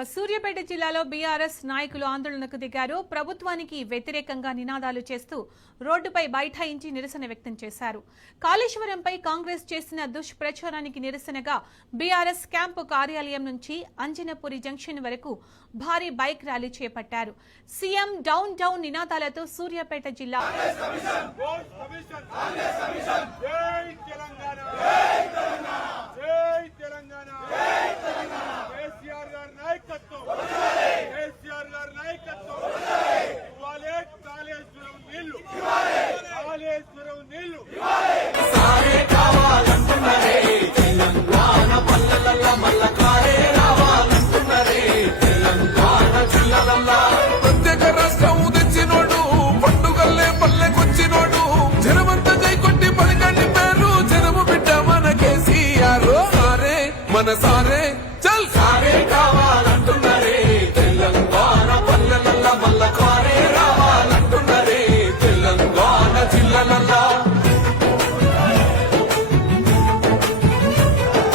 సూర్యాపేట జిల్లాలో బీఆర్ఎస్ నాయకులు ఆందోళనకు దిగారు. ప్రభుత్వానికి వ్యతిరేకంగా నినాదాలు చేస్తూ రోడ్డుపై బైఠాయించి నిరసన వ్యక్తం చేశారు. కాళేశ్వరంపై కాంగ్రెస్ చేసిన దుష్ప్రచారానికి నిరసనగా బీఆర్ఎస్ క్యాంపు కార్యాలయం నుంచి అంజనపురి జంక్షన్ వరకు భారీ బైక్ ర్యాలీ చేపట్టారు. సీఎం డౌన్ డౌన్ నినాదాలతో సూర్యాపేట జిల్లా